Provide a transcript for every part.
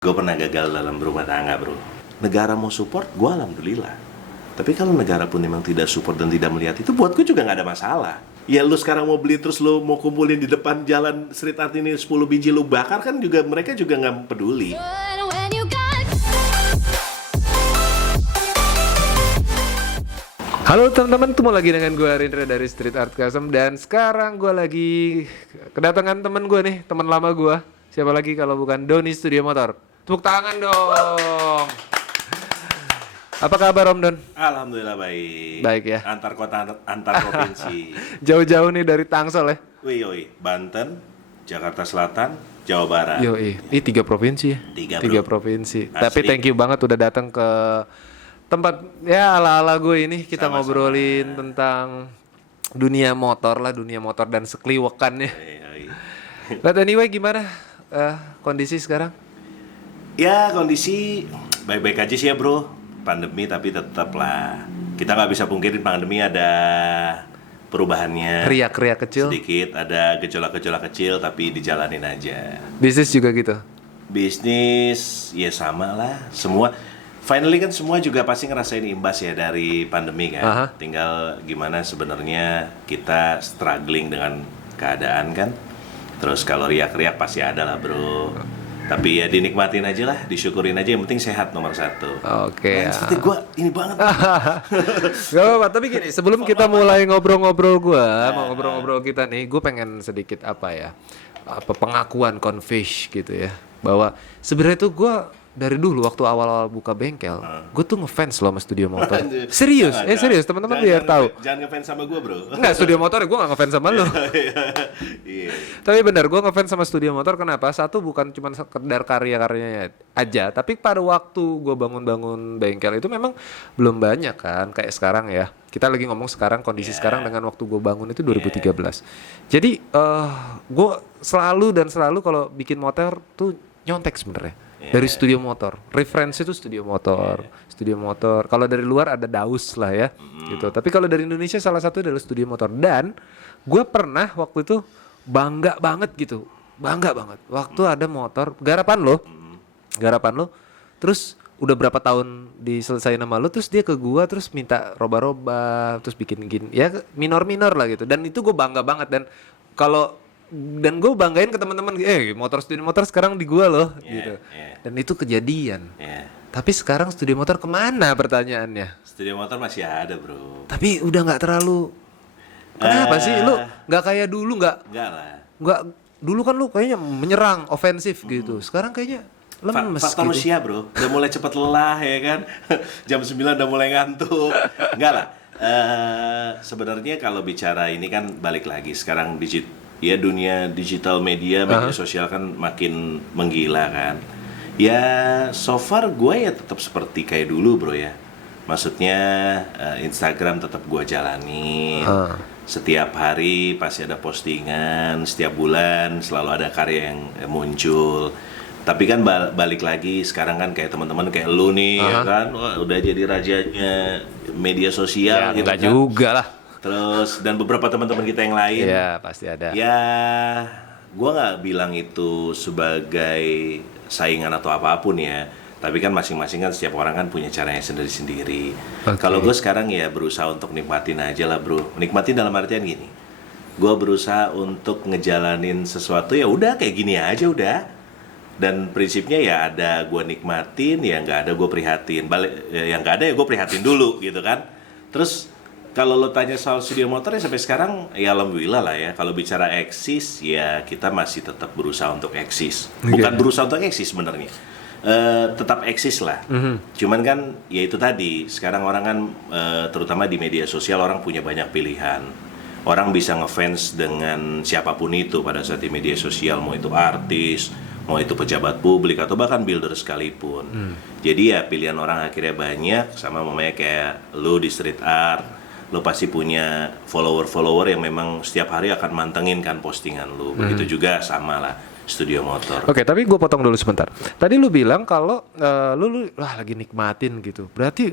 Gue pernah gagal dalam berumah tangga, bro. Negara mau support, gue alhamdulillah. Tapi kalau negara pun memang tidak support dan tidak melihat itu, buat gue juga nggak ada masalah. Ya lu sekarang mau beli terus lu mau kumpulin di depan jalan street art ini 10 biji lu bakar kan juga mereka juga nggak peduli. Halo teman-teman, ketemu lagi dengan gue Rindra dari Street Art Custom. Dan sekarang gue lagi kedatangan teman gue nih, teman lama gue. Siapa lagi kalau bukan Doni Studio Motor. Tepuk tangan dong. Apa kabar Om Don? Alhamdulillah baik. Baik ya. Antar kota, antar provinsi. Jauh-jauh nih dari Tangsel ya. Wih, Banten, Jakarta Selatan, Jawa Barat. Yoi, ini 3 provinsi ya. Tiga, bro. Provinsi. Asli. Tapi thank you banget udah datang ke tempat ya ala-ala gue ini. Kita Sama-sama. ngobrolin tentang dunia motor lah, dunia motor dan sekliwekannya. Yoi. But anyway, gimana kondisi sekarang? Ya kondisi baik-baik aja sih ya bro. Pandemi tapi tetap lah. Kita nggak bisa pungkirin pandemi ada perubahannya. Riak-riak kecil. Sedikit ada gejolak-gejolak kecil tapi dijalanin aja. Bisnis juga gitu. Bisnis ya sama lah. Semua finally kan semua juga pasti ngerasain imbas ya dari pandemi kan. Aha. Tinggal gimana sebenarnya kita struggling dengan keadaan kan. Terus kalau riak-riak pasti ada lah bro. Tapi ya dinikmatin aja lah, disyukurin aja. Yang penting sehat nomor satu. Oke. Nah, seperti gue ini banget. Gak apa-apa, tapi gini, sebelum kita mulai ngobrol-ngobrol mau ngobrol-ngobrol kita nih, gue pengen sedikit pengakuan confess gitu ya, bahwa sebenarnya tuh gue dari dulu waktu awal-awal buka bengkel, gue tuh ngefans loh sama Studio Motor. Serius, serius teman-teman biar tahu. Jangan ngefans sama gue bro. Enggak, Studio Motor gue gak ngefans sama lo. Iya. Tapi benar, gue ngefans sama Studio Motor. Kenapa? Satu, bukan cuma sekedar karya-karyanya aja, tapi pada waktu gue bangun-bangun bengkel itu memang belum banyak kan, kayak sekarang ya. Kita lagi ngomong sekarang, kondisi sekarang dengan waktu gue bangun itu 2013. Jadi gue selalu kalau bikin motor tuh nyontek sebenarnya. Dari Studio Motor, referensi itu Studio Motor. Kalau dari luar ada Daus lah ya, gitu. Tapi kalau dari Indonesia salah satu adalah Studio Motor. Dan gue pernah waktu itu bangga banget. Waktu ada motor garapan lo, terus udah berapa tahun diselesain sama lo, terus dia ke gua terus minta roba-roba, terus bikin ya minor-minor lah gitu. Dan itu gue bangga banget dan gue banggain ke teman-teman, motor Studio Motor sekarang di gua loh, gitu. Dan itu kejadian. Tapi sekarang Studio Motor kemana pertanyaannya? Studio Motor masih ada bro. Tapi udah nggak terlalu. Kenapa sih lu nggak kayak dulu Enggak lah. nggak dulu kan lu kayaknya menyerang, ofensif gitu. Sekarang kayaknya lemes Faktor gitu. usia bro, udah mulai cepet lelah ya kan. Jam 9 udah mulai ngantuk. Enggak lah. Sebenarnya kalau bicara ini kan balik lagi sekarang dunia digital media sosial kan makin menggila kan. Ya so far gue ya tetap seperti kayak dulu bro ya. Maksudnya Instagram tetap gue jalanin. Setiap hari pasti ada postingan, setiap bulan selalu ada karya yang muncul. Tapi kan balik lagi sekarang kan kayak teman-teman kayak lu nih ya kan, wah, udah jadi rajanya media sosial Ya gitu enggak kan. juga lah. Terus dan beberapa teman-teman kita yang lain. Ya pasti ada. Ya, gua nggak bilang itu sebagai saingan atau apapun ya. Tapi kan masing-masing kan setiap orang kan punya caranya sendiri-sendiri. Okay. Kalau gue sekarang ya berusaha untuk nikmatin aja lah bro. Nikmatin dalam artian gini. Gue berusaha untuk ngejalanin sesuatu ya udah kayak gini aja udah. Dan prinsipnya ya ada gue nikmatin, ya nggak ada gue prihatin. Yang nggak ada ya gue prihatin dulu gitu kan. Terus kalau lo tanya soal Studio Motor ya sampai sekarang ya alhamdulillah lah ya. Kalau bicara eksis ya kita masih tetap berusaha untuk eksis. Bukan berusaha untuk eksis sebenarnya. Tetap eksis lah. Cuman kan ya itu tadi. Sekarang orang kan terutama di media sosial orang punya banyak pilihan. Orang bisa ngefans dengan siapapun itu pada saat di media sosial, mau itu artis, mau itu pejabat publik atau bahkan builder sekalipun. Jadi ya pilihan orang akhirnya banyak. Sama mamanya kayak lu di street art, lu pasti punya follower-follower yang memang setiap hari akan mantengin kan postingan lu. Begitu juga sama lah Studio Motor. Oke, tapi gue potong dulu sebentar. Tadi lu bilang kalau lu lagi nikmatin gitu. Berarti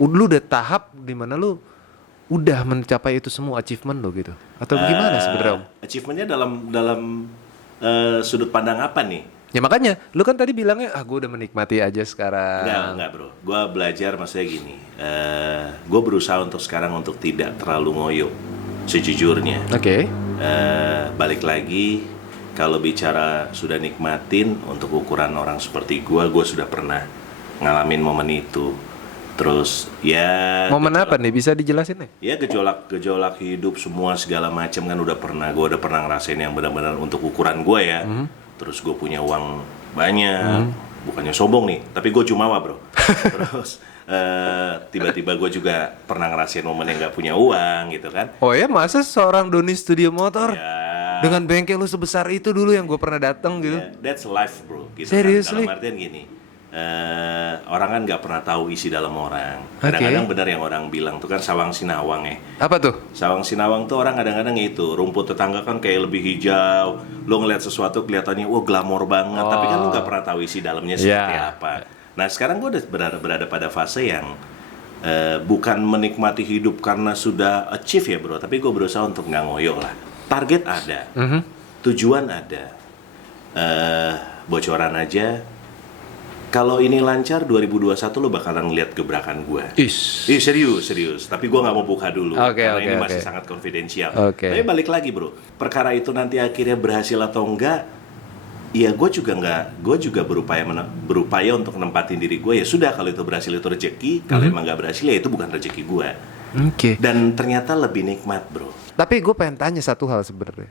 lu udah tahap di mana lu udah mencapai itu semua achievement lo gitu. Atau gimana sebenarnya Om? Achievementnya dalam sudut pandang apa nih? Ya makanya, lu kan tadi bilangnya, gue udah menikmati aja sekarang. Enggak bro. Gue belajar maksudnya gini. Gue berusaha untuk sekarang untuk tidak terlalu ngoyo. Sejujurnya. Oke. Balik lagi, kalau bicara sudah nikmatin untuk ukuran orang seperti gue sudah pernah ngalamin momen itu. Terus ya. Momen apa nih? Bisa dijelasin nih? Ya gejolak hidup semua segala macam kan udah pernah. Gue udah pernah ngerasain yang benar-benar untuk ukuran gue ya. Terus gue punya uang banyak, bukannya sombong nih, tapi gue jumawa bro. Terus tiba-tiba gue juga pernah ngerasain momen yang nggak punya uang gitu kan. Oh ya, masa seorang Doni Studio Motor Ya, dengan bengkel lu sebesar itu dulu yang gue pernah datang gitu? ya, that's life bro. Gitu Seriously? kan. Dalam artian gini, orang kan nggak pernah tahu isi dalam orang. Kadang-kadang benar yang orang bilang tuh kan sawang sinawang ya. Apa tuh? Sawang sinawang tuh orang kadang-kadang itu rumput tetangga kan kayak lebih hijau, lo ngeliat sesuatu kelihatannya wah glamor banget, tapi kan lo nggak pernah tahu isi dalamnya seperti apa. Nah sekarang gue udah berada pada fase yang bukan menikmati hidup karena sudah achieve ya bro, tapi gue berusaha untuk nggak ngoyo lah. Target ada, tujuan ada, bocoran aja. Kalau ini lancar 2021 lo bakalan ngeliat gebrakan gue. Ih serius. Tapi gue nggak mau buka dulu karena ini masih sangat konfidensial. Tapi balik lagi bro, perkara itu nanti akhirnya berhasil atau enggak, ya gue juga berupaya untuk nempatin diri gue. Ya sudah, kalau itu berhasil itu rezeki, kalau emang nggak berhasil ya itu bukan rezeki gue. Dan ternyata lebih nikmat bro. Tapi gue pengen tanya satu hal sebenarnya.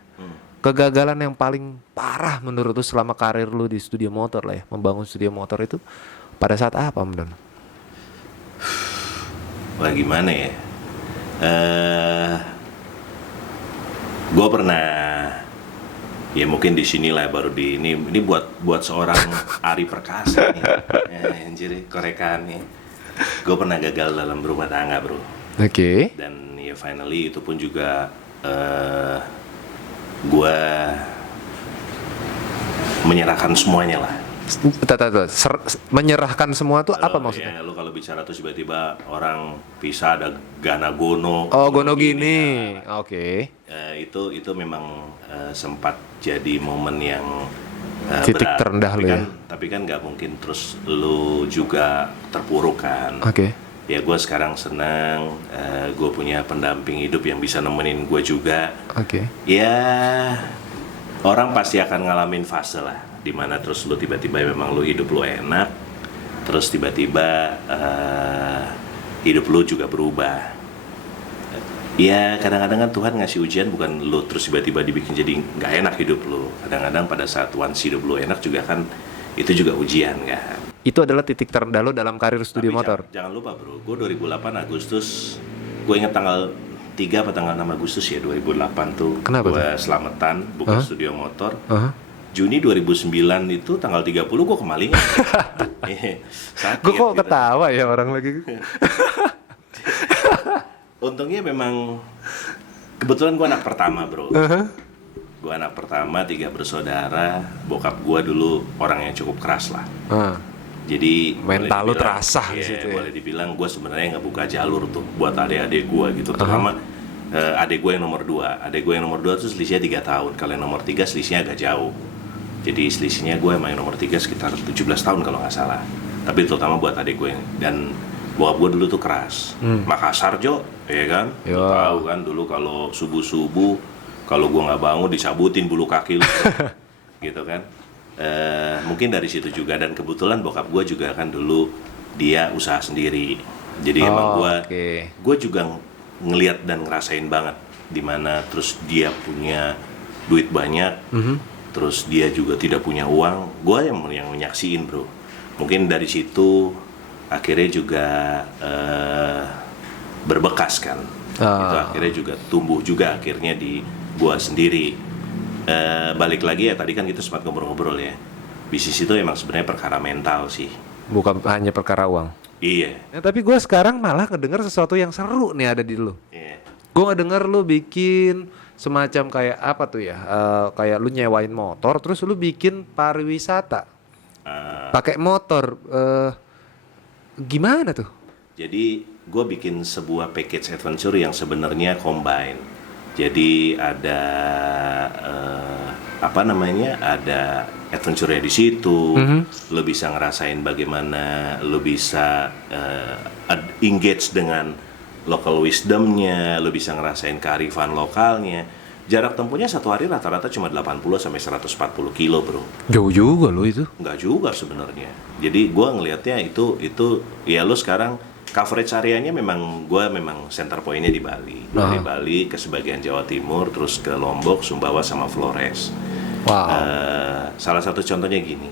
Kegagalan yang paling parah menurut lu selama karir lu di studio motor lah ya, membangun studio motor itu pada saat apa menurut? Wah gimana ya? Gue pernah, ya mungkin di sini lah baru di ini buat seorang Ari Perkasa nih, anjir korekan nih. Gue pernah gagal dalam berumah tangga bro. Dan ya finally itu pun juga gue menyerahkan semuanya lah. Menyerahkan semua tuh apa maksudnya? Ya, lu kalau bicara tuh tiba-tiba orang pisah ada Gana Gono. Oh Gono gini. Oke. Itu memang sempat jadi momen yang titik berat. terendah lu ya. Tapi kan nggak mungkin terus lu juga terpuruk kan. Ya gue sekarang senang, gue punya pendamping hidup yang bisa nemenin gue juga. Ya orang pasti akan ngalamin fase lah, dimana terus lu tiba-tiba memang lu hidup lu enak, terus tiba-tiba hidup lu juga berubah. Ya kadang-kadang kan Tuhan ngasih ujian bukan lu terus tiba-tiba dibikin jadi nggak enak hidup lu. Kadang-kadang pada saat once hidup lu enak juga kan itu juga ujian kan. Itu adalah titik terendah lo dalam karir studio motor. Jangan lupa bro, gue 2008 Agustus, gue ingat tanggal 3 atau tanggal 6 Agustus ya 2008 tuh. Kenapa gue selamatan buka studio motor. Juni 2009 itu tanggal 30 gue kemalingan. Gue kok gitu. Ketawa ya orang lagi. Untungnya memang kebetulan gue anak pertama bro. Gue anak pertama, 3 bersaudara. Bokap gue dulu orang yang cukup keras lah. Jadi mental lu terasa di situ ya. Boleh dibilang gue sebenarnya nggak buka jalur tuh buat adik-adik gue gitu. Terutama adik gue yang nomor 2. Adik gue yang nomor 2 tuh selisihnya 3 tahun. Kalau yang nomor 3 selisihnya agak jauh. Jadi selisihnya gue sama yang nomor 3 sekitar 17 tahun kalau nggak salah. Tapi terutama buat adik gue. Dan bokap gue dulu tuh keras. Makassar Jo, ya kan? Lu tahu kan dulu kalau subuh-subuh kalau gue nggak bangun dicabutin bulu kaki lu. Gitu kan. Mungkin dari situ juga, dan kebetulan bokap gue juga kan dulu dia usaha sendiri, jadi emang gue juga ngelihat dan ngerasain banget dimana terus dia punya duit banyak, terus dia juga tidak punya uang, gue yang menyaksiin bro. Mungkin dari situ akhirnya juga berbekas kan, itu akhirnya juga tumbuh juga akhirnya di gue sendiri. Balik lagi ya tadi kan kita sempat ngobrol-ngobrol ya, bisnis itu emang sebenarnya perkara mental sih, bukan hanya perkara uang. Iya. Nah, tapi gue sekarang malah kedenger sesuatu yang seru nih ada di lu. Gue ngedenger lu bikin semacam kayak apa tuh ya, kayak lu nyewain motor terus lu bikin pariwisata pakai motor. Gimana tuh? Jadi gue bikin sebuah package adventure yang sebenarnya combine. Jadi ada apa namanya, ada adventure-nya di situ. Lo bisa ngerasain bagaimana lo bisa engage dengan local wisdomnya, lo bisa ngerasain kearifan lokalnya. Jarak tempuhnya satu hari rata-rata cuma 80 sampai 140 kilo, bro. Jauh juga lo itu. Nggak juga sebenarnya. Jadi gua ngelihatnya itu ya lo sekarang coverage areanya memang center point-nya di Bali. Dari Bali ke sebagian Jawa Timur, terus ke Lombok, Sumbawa sama Flores. Wow. Salah satu contohnya gini.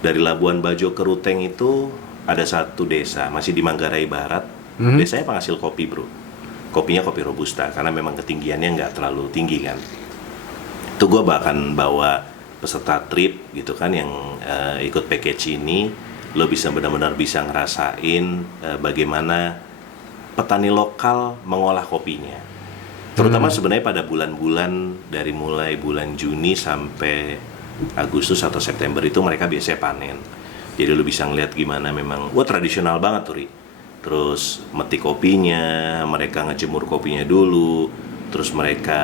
Dari Labuan Bajo ke Ruteng itu ada satu desa masih di Manggarai Barat. Desanya penghasil kopi, bro. Kopinya kopi robusta karena memang ketinggiannya nggak terlalu tinggi kan. Itu gue bahkan bawa peserta trip gitu kan yang ikut package ini, lo bisa benar-benar bisa ngerasain bagaimana petani lokal mengolah kopinya. Terutama sebenarnya pada bulan-bulan dari mulai bulan Juni sampai Agustus atau September itu mereka biasanya panen. Jadi lo bisa ngeliat gimana memang, wah tradisional banget tuh, Ri. Terus metik kopinya, mereka ngejemur kopinya dulu, terus mereka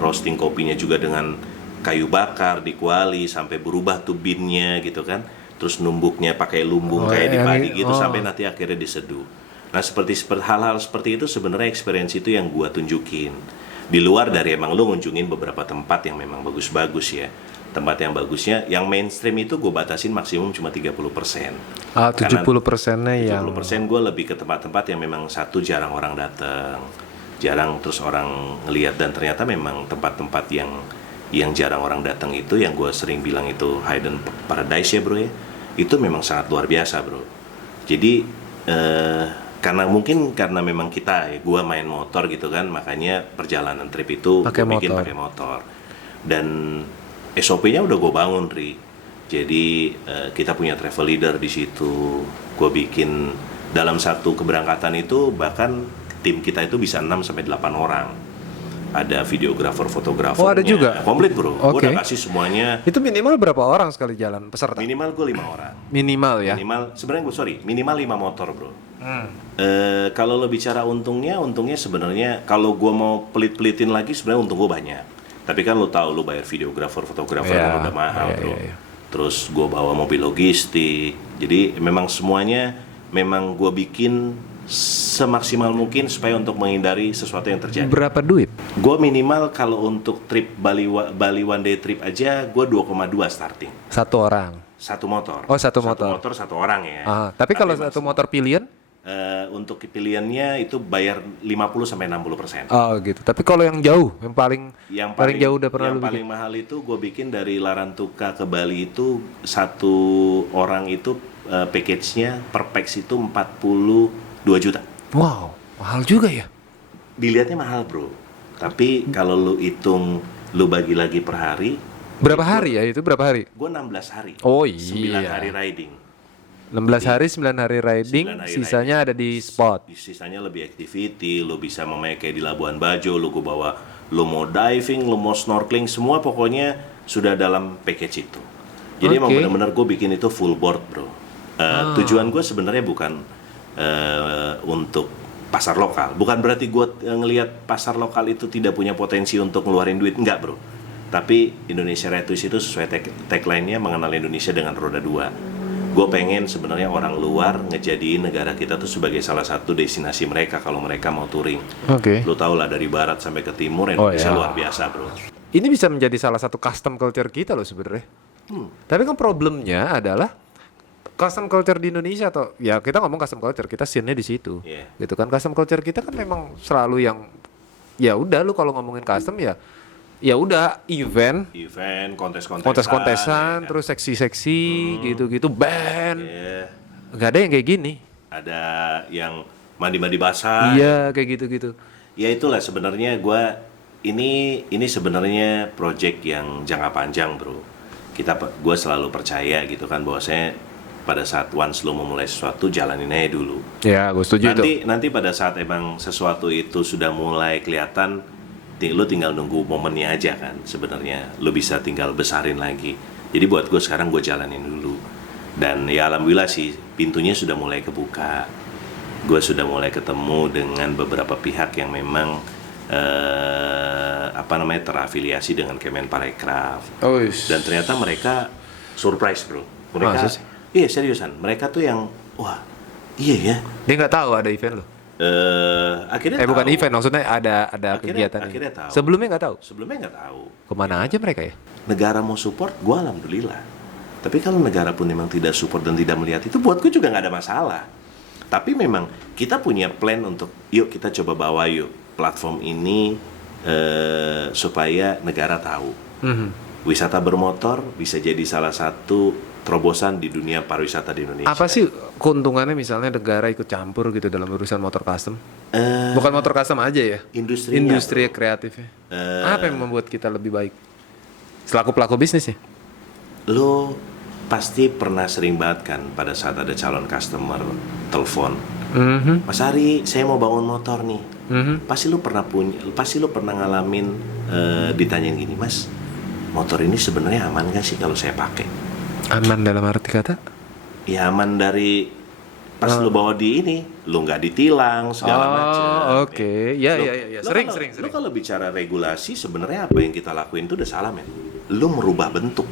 roasting kopinya juga dengan kayu bakar di kuali sampai berubah tuh bean-nya gitu kan. Terus numbuknya pakai lumbung kayak di padi gitu sampai nanti akhirnya diseduh. Nah seperti hal-hal seperti itu sebenarnya experience itu yang gua tunjukin. Di luar dari emang lu ngunjungin beberapa tempat yang memang bagus-bagus ya. Tempat yang bagusnya, yang mainstream itu gue batasin maksimum cuma 30%. 70%-nya yang 70% gue lebih ke tempat-tempat yang memang satu jarang orang datang, jarang terus orang ngelihat, dan ternyata memang tempat-tempat yang jarang orang datang itu yang gue sering bilang itu hidden paradise ya bro ya, itu memang sangat luar biasa bro. Jadi karena memang kita ya, gue main motor gitu kan, makanya perjalanan trip itu gue bikin pakai motor. Dan SOP-nya udah gue bangun, Ri. Jadi kita punya travel leader di situ. Gue bikin dalam satu keberangkatan itu bahkan tim kita itu bisa 6 sampai 8 orang. Ada videografer, fotografernya. Oh, ada juga. Komplit, bro. Okay. Gue udah kasih semuanya. Itu minimal berapa orang sekali jalan peserta? Minimal gue 5 orang. Minimal ya. Minimal 5 motor, bro. Kalau lo bicara untungnya sebenarnya kalau gue mau pelit-pelitin lagi sebenarnya untung gue banyak. Tapi kan lo tahu lo bayar videografer, fotografer kan udah mahal, bro. Terus gue bawa mobil logistik. Jadi memang semuanya memang gue bikin semaksimal mungkin supaya untuk menghindari sesuatu yang terjadi. Berapa duit? Gue minimal kalau untuk trip Bali one day trip aja gue 2,2 starting. Satu orang. Satu motor. Oh, satu motor. Satu motor satu orang ya. Tapi kalau satu motor pilihan? Untuk pilihannya itu bayar 50 sampai 60%. Oh gitu. Tapi kalau yang jauh, yang paling jauh udah pernah lu bikin? Yang paling mahal itu gue bikin dari Larantuka ke Bali itu satu orang itu package-nya per pax itu 42 juta. Wow, mahal juga ya. Dilihatnya mahal bro. Tapi kalau lu hitung, lu bagi lagi per hari. Berapa hari ya itu? Berapa hari? Gue 16 hari. Oh iya. 9 hari riding. 16 hari, 9 hari riding, 9 hari sisanya riding. Ada di spot. Sisanya lebih activity, lo bisa memakai di Labuan Bajo, lo gue bawa, lo mau diving, lo mau snorkeling, semua pokoknya sudah dalam package itu. Jadi emang benar-benar gue bikin itu full board bro. Tujuan gue sebenarnya bukan untuk pasar lokal. Bukan berarti gue ngelihat pasar lokal itu tidak punya potensi untuk ngeluarin duit, enggak bro. Tapi Indonesia Retweets itu sesuai tagline-nya mengenal Indonesia dengan roda 2. Gue pengen sebenarnya orang luar ngejadiin negara kita tuh sebagai salah satu destinasi mereka kalau mereka mau touring. Lo tau lah dari barat sampai ke timur Indonesia luar biasa bro. Ini bisa menjadi salah satu custom culture kita loh sebenarnya. Tapi kan problemnya adalah custom culture di Indonesia atau ya kita ngomong custom culture kita scene-nya di situ. Gitu kan custom culture kita kan memang selalu yang ya udah lu kalau ngomongin custom ya udah event kontes-kontesan, terus seksi-seksi gitu-gitu, band. Nggak ada yang kayak gini. Ada yang mandi-mandi basah. Iya, kayak gitu-gitu. Ya itulah sebenarnya ini sebenarnya project yang jangka panjang, bro. Gue selalu percaya gitu kan bahwasanya pada saat once lo memulai sesuatu jalanin aja dulu. Ya, gue setuju itu. Nanti pada saat emang sesuatu itu sudah mulai kelihatan, lo tinggal nunggu momennya aja kan sebenarnya. Lo bisa tinggal besarin lagi. Jadi buat gue sekarang gue jalanin dulu. Dan ya alhamdulillah sih pintunya sudah mulai kebuka. Gue sudah mulai ketemu dengan beberapa pihak yang memang terafiliasi dengan Kemenparekraf. Oh, Dan ternyata mereka surprise bro. Masa Mereka sih? iya seriusan. Mereka tuh yang wah iya ya. Dia nggak tahu ada event lo. Akhirnya Bukan tahu. event, maksudnya ada kegiatan. Akhirnya tahu. Sebelumnya nggak tahu. Sebelumnya nggak tahu. Kemana aja mereka ya? Negara mau support, gue alhamdulillah. Tapi kalau negara pun memang tidak support dan tidak melihat itu, buat gue juga nggak ada masalah. Tapi memang kita punya plan untuk, yuk kita coba bawa yuk platform ini supaya negara tahu. Wisata bermotor bisa jadi salah satu terobosan di dunia pariwisata di Indonesia. Apa sih keuntungannya misalnya negara ikut campur gitu dalam urusan motor custom? Bukan motor custom aja ya? Industrinya, Industri kreatifnya. Apa yang membuat kita lebih baik? Selaku pelaku bisnis ya? Lo pasti pernah sering banget kan pada saat ada calon customer telepon, Mas Ari, saya mau bangun motor nih. Pasti lo pernah ngalamin ditanyain gini, Mas, motor ini sebenarnya aman gak sih kalau saya pakai? Aman dalam arti kata? Ya aman dari pas lu bawa di ini, lu nggak ditilang segala macam. Oke. Ya. Sering. Lu kalau bicara regulasi sebenarnya apa yang kita lakuin itu udah salah men. Lu merubah bentuk.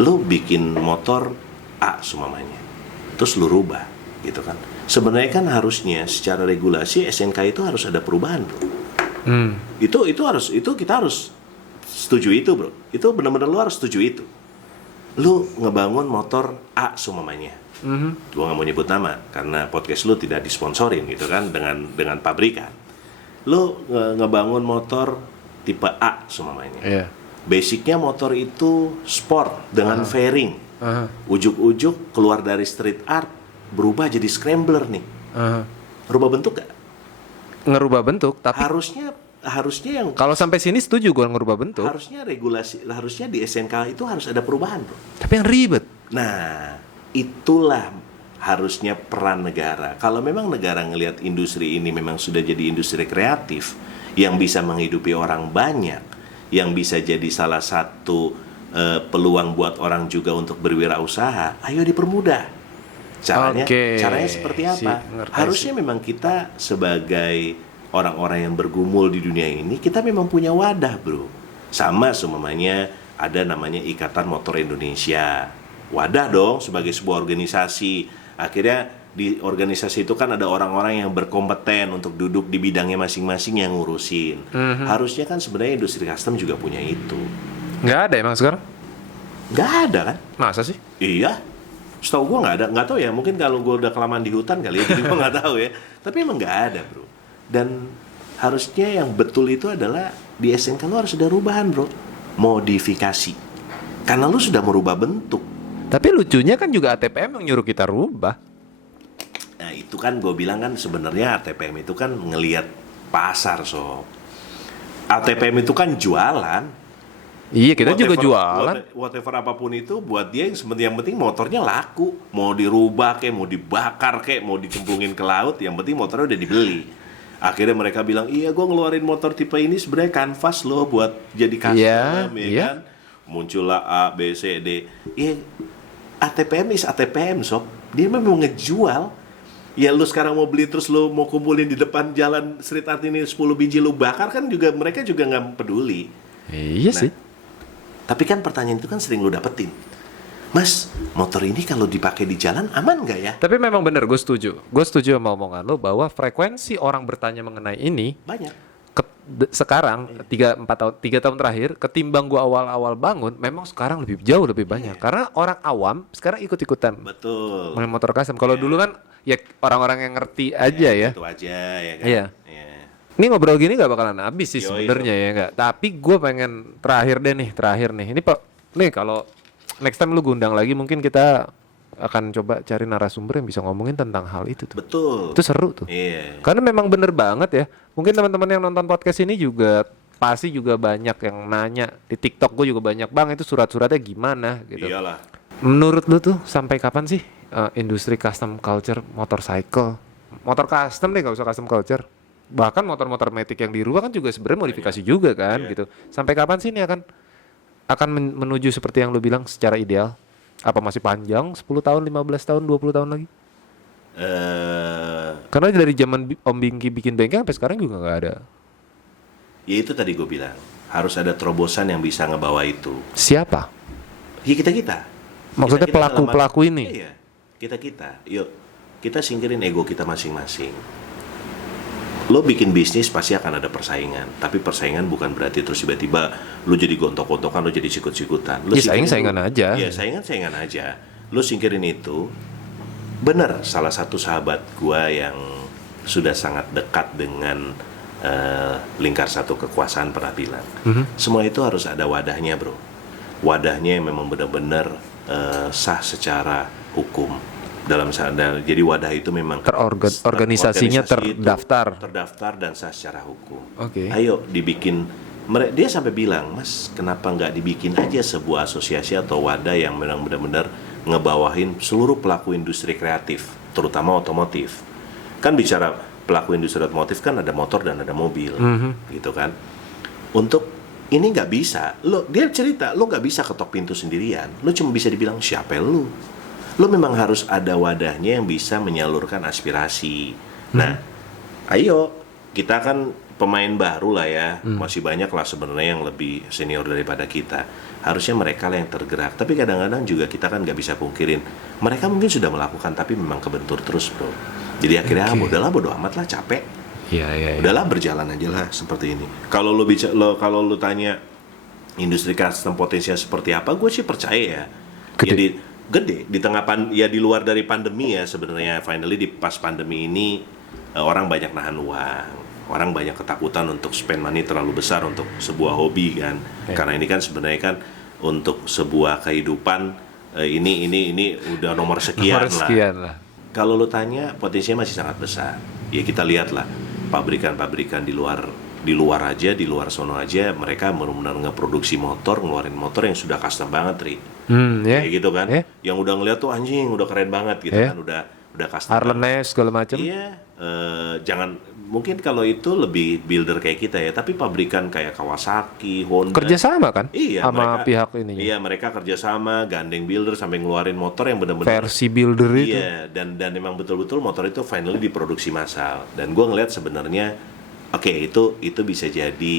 Lu bikin motor A sumamanya, terus lu rubah, gitu kan? Sebenarnya kan harusnya secara regulasi SNK itu harus ada perubahan, bro. Itu kita harus setuju itu, bro. Itu benar-benar lu harus setuju itu. Lu ngebangun motor A sumamanya. Gua nggak mau nyebut nama karena podcast lu tidak disponsorin gitu kan dengan pabrikan. Lu ngebangun motor tipe A sumamanya. Iya. Basicnya motor itu sport dengan fairing. Ujuk-ujuk keluar dari street art berubah jadi scrambler nih. Rubah bentuk gak? Ngerubah bentuk, tapi Harusnya yang kalau sampai sini setuju gue ngerubah bentuk. harusnya di SNK itu harus ada perubahan, bro. Tapi yang ribet. Nah, itulah harusnya peran negara. Kalau memang negara ngelihat industri ini memang sudah jadi industri kreatif yang bisa menghidupi orang banyak, yang bisa jadi salah satu peluang buat orang juga untuk berwirausaha, ayo dipermudah. Caranya seperti apa? Harusnya memang kita sebagai orang-orang yang bergumul di dunia ini, kita memang punya wadah, bro. Sama seumpamanya ada namanya Ikatan Motor Indonesia. Wadah dong sebagai sebuah organisasi. Akhirnya di organisasi itu kan ada orang-orang yang berkompeten untuk duduk di bidangnya masing-masing yang ngurusin. Harusnya kan sebenarnya industri custom juga punya itu. Nggak ada emang sekarang? Nggak ada kan? Masa sih? Iya. Setahu gue nggak ada. Nggak tahu ya, mungkin kalau gue udah kelamaan di hutan kali ya, jadi gue nggak tahu ya. Tapi emang nggak ada, bro. Dan harusnya yang betul itu adalah di SNK lu harus ada perubahan, bro. Modifikasi. Karena lu sudah merubah bentuk. Tapi lucunya kan juga ATPM yang nyuruh kita rubah. Nah itu kan gue bilang kan sebenarnya ATPM itu kan ngelihat pasar, sob. ATPM itu kan jualan. Iya, kita juga jualan. Whatever apapun itu buat dia yang penting motornya laku. Mau dirubah kek, mau dibakar kek, mau dicemplungin ke laut, yang penting motornya udah dibeli. Akhirnya mereka bilang, iya gue ngeluarin motor tipe ini sebenarnya kanvas loh buat jadi custom, kan? Muncullah A, B, C, D. Iya, ATPM is ATPM, sob. Dia memang ngejual. Ya lu sekarang mau beli terus lu mau kumpulin di depan jalan street art ini 10 biji lu bakar kan juga mereka juga nggak peduli. Iya sih. Tapi kan pertanyaan itu kan sering lu dapetin. Mas, motor ini kalau dipakai di jalan aman nggak ya? Tapi memang bener, gue setuju. Gue setuju sama omongan lo bahwa frekuensi orang bertanya mengenai ini Banyak. Sekarang 3 tahun terakhir ketimbang gue awal-awal bangun, memang sekarang jauh lebih banyak. Karena orang awam sekarang ikut-ikutan Betul. main motor custom. Kalau dulu kan ya orang-orang yang ngerti aja ya. Itu aja ya kan. Iya. Ini ngobrol gini gak bakalan habis sih sebenarnya ya nggak. Tapi gue pengen terakhir nih. Ini Pak, nih kalau next time lu gundang lagi mungkin kita akan coba cari narasumber yang bisa ngomongin tentang hal itu tuh. Betul. Itu seru tuh. Iya. Karena memang bener banget ya. Mungkin teman-teman yang nonton podcast ini juga pasti juga banyak yang nanya di TikTok gue juga banyak, bang itu surat-suratnya gimana gitu. Iyalah. Menurut lu tuh sampai kapan sih industri custom culture motorcycle, motor custom deh, gak usah custom culture, bahkan motor-motor matic yang dirubah kan juga sebenarnya modifikasi juga kan gitu. Sampai kapan sih ini akan menuju seperti yang lu bilang secara ideal? Apa masih panjang 10 tahun, 15 tahun, 20 tahun lagi? Eh Karena dari zaman Om Bingki bikin bengkel sampai sekarang juga nggak ada Ya itu tadi gue bilang, harus ada terobosan yang bisa ngebawa itu. Siapa? Ya kita-kita. Maksudnya Kita-kita dalam pelaku-pelaku ini? Iya, kita-kita. Yuk, kita singkirin ego kita masing-masing. Lo bikin bisnis pasti akan ada persaingan, tapi persaingan bukan berarti terus tiba-tiba lo jadi gontok-gontokan, lo jadi sikut-sikutan. Lo Ya saingan aja. Iya, saingan aja. Lo singkirin itu. Bener, salah satu sahabat gua yang sudah sangat dekat dengan lingkar satu kekuasaan pernah bilang, semua itu harus ada wadahnya, bro. Wadahnya yang memang benar-benar sah secara hukum. Jadi wadah itu memang organisasinya organisasi itu terdaftar dan sah secara hukum. Oke. Ayo dibikin. Dia sampai bilang, Mas, kenapa nggak dibikin aja sebuah asosiasi atau wadah yang memang benar-benar ngebawahin seluruh pelaku industri kreatif, terutama otomotif. Kan bicara pelaku industri otomotif kan ada motor dan ada mobil, gitu kan. Untuk ini nggak bisa. Dia cerita, lo nggak bisa ketok pintu sendirian. Lo cuma bisa dibilang siapa lu. Lo memang harus ada wadahnya yang bisa menyalurkan aspirasi. Nah, ayo kita kan pemain baru lah ya, masih banyak lah sebenarnya yang lebih senior daripada kita. Harusnya mereka lah yang tergerak. Tapi kadang-kadang juga kita kan nggak bisa pungkirin, mereka mungkin sudah melakukan tapi memang kebentur terus, bro. Jadi akhirnya udahlah, bodo amat lah, capek. Iya. Udahlah, berjalan aja lah seperti ini. Kalau lu tanya industri custom potensial seperti apa, gue sih percaya ya. Jadi gede di tengah di luar dari pandemi ya sebenarnya. Finally di pas pandemi ini orang banyak nahan uang, orang banyak ketakutan untuk spend money terlalu besar untuk sebuah hobi kan. Karena ini kan sebenarnya kan untuk sebuah kehidupan ini udah nomor sekian lah. Kalau lu tanya potensinya masih sangat besar. Ya kita lihatlah pabrikan-pabrikan di luar sono aja mereka benar-benar ngeproduksi motor, ngeluarin motor yang sudah custom banget, Ri. Kayak gitu kan. Yang udah ngeliat tuh anjing udah keren banget gitu kan, udah custom. Harley segala macam. Iya, jangan mungkin kalau itu lebih builder kayak kita ya, tapi pabrikan kayak Kawasaki, Honda kerjasama kan? Iya, sama pihak ini. Iya, mereka kerjasama, gandeng builder sampai ngeluarin motor yang benar-benar versi builder itu. Iya, dan memang betul-betul motor itu finally diproduksi massal. Dan gue ngeliat sebenarnya, oke, itu bisa jadi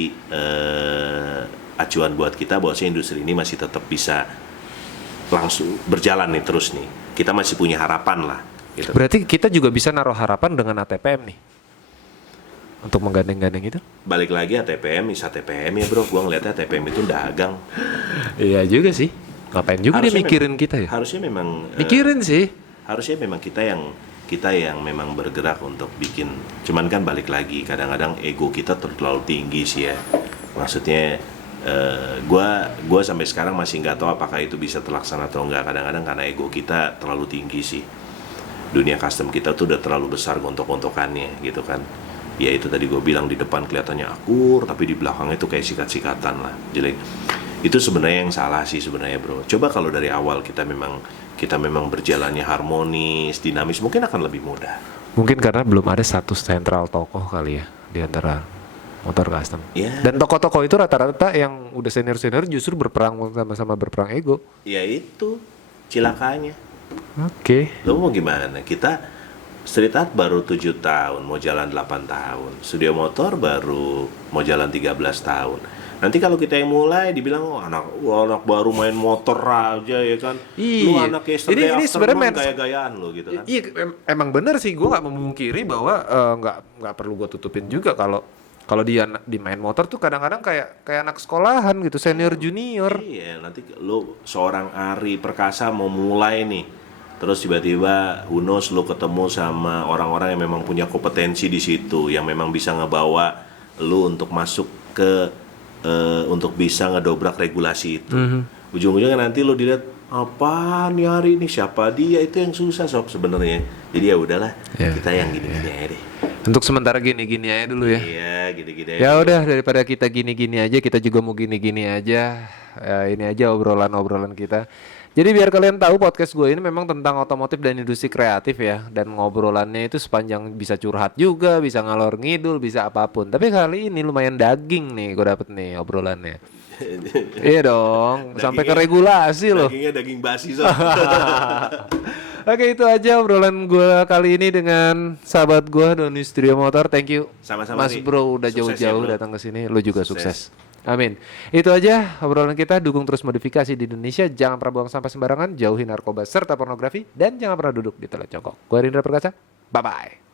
acuan buat kita bahwa industri ini masih tetap bisa langsung berjalan nih terus nih. Kita masih punya harapan lah. Gitu. Berarti kita juga bisa naruh harapan dengan ATPM nih untuk menggandeng-gandeng itu. Balik lagi ATPM ya bro, gua ngeliatnya ATPM itu dagang. Iya juga sih. Ngapain juga dia mikirin kita ya? Harusnya memang mikirin sih. Harusnya memang kita yang memang bergerak untuk bikin. Cuman kan balik lagi, kadang-kadang ego kita terlalu tinggi sih ya. Maksudnya gua sampai sekarang masih nggak tahu apakah itu bisa terlaksana atau enggak. Kadang-kadang karena ego kita terlalu tinggi sih. Dunia custom kita tuh udah terlalu besar gontok-gontokannya gitu kan. Ya itu tadi gue bilang, di depan kelihatannya akur tapi di belakangnya tuh kayak sikat-sikatan lah, jelek. Itu sebenarnya yang salah sih sebenarnya, bro. Coba kalau dari awal kita memang berjalannya harmonis, dinamis, mungkin akan lebih mudah. Mungkin karena belum ada satu sentral tokoh kali ya di antara motor custom. Yeah. Dan tokoh-tokoh itu rata-rata yang udah senior-senior justru berperang, sama-sama berperang ego. Ya itu cilakanya. Oke. Lo mau gimana? Kita street art baru 7 tahun, mau jalan 8 tahun. Studio motor baru mau jalan 13 tahun. Nanti kalau kita yang mulai dibilang anak baru main motor aja ya kan. Iya. Lu anak yesterday ini afternoon gaya-gayaan lu gitu kan. Iya, emang bener sih, gue nggak memungkiri bahwa nggak perlu gue tutupin juga kalau dia di main motor tuh kadang-kadang kayak anak sekolahan gitu, senior junior. Iya, nanti lu seorang Ari Perkasa mau mulai nih. Terus tiba-tiba who knows lu ketemu sama orang-orang yang memang punya kompetensi di situ, yang memang bisa ngebawa lu untuk masuk ke untuk bisa ngedobrak regulasi itu. Ujung-ujungnya nanti lu dilihat, apaan nih Ari ini, siapa dia, itu yang susah sob sebenarnya. Jadi ya udahlah, kita yang gini-gini aja deh. Untuk sementara gini-gini aja dulu ya. Iya, gini-gini aja. Ya udah, daripada kita gini-gini aja, kita juga mau gini-gini aja. Ini aja obrolan-obrolan kita. Jadi biar kalian tahu, podcast gue ini memang tentang otomotif dan industri kreatif ya. Dan ngobrolannya itu sepanjang bisa curhat juga, bisa ngalor ngidul, bisa apapun. Tapi kali ini lumayan daging nih gue dapet nih obrolannya. Iya dong, sampai ke regulasi loh. Dagingnya daging basi so. Oke, itu aja obrolan gue kali ini dengan sahabat gue Doni Studio Motor. Thank you Sama-sama, Mas Ri. Bro udah Sukses ya, jauh-jauh Bro. datang ke sini. Lu juga Sukses. sukses. Amin. Itu aja obrolan kita. Dukung terus modifikasi di Indonesia. Jangan pernah buang sampah sembarangan. Jauhi narkoba serta pornografi. Dan jangan pernah duduk di telan congkok. Gue Rindra Perkasa. Bye-bye.